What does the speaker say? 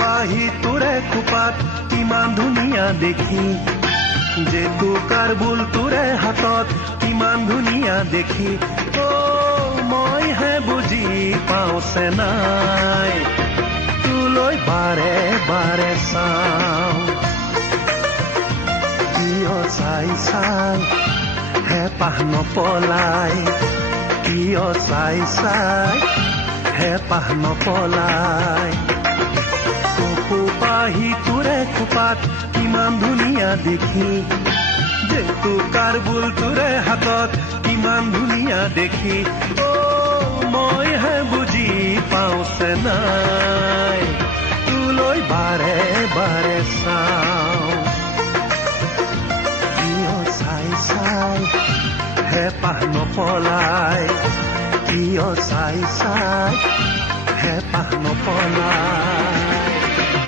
পাহি তোৰে খোপাত কিমান ধুনীয়া দেখি, জেতুকাৰ বুল তোৰে হাতত কিমান ধুনীয়া দেখি। মইহে বুজি পাওঁছে নাই, তোলৈ বাৰে বাৰে চাওঁ। কিয় চাই চাই হেঁপাহ নপলাই, কিয় চাই চাই হেঁপাহ নপলাই। পাহি তোৰে খোপাত কিমান ধুনীয়া দেখি, জেতুকাৰ বুল তোৰে হাতত কিমান ধুনীয়া দেখি। মইহে বুজি পাওঁছে নাই, তোলৈ বাৰে বাৰে চাওঁ। কিয় চাই চাই হেঁপাহ নপলাই, কিয় চাই চাই হেঁপাহ নপলাই।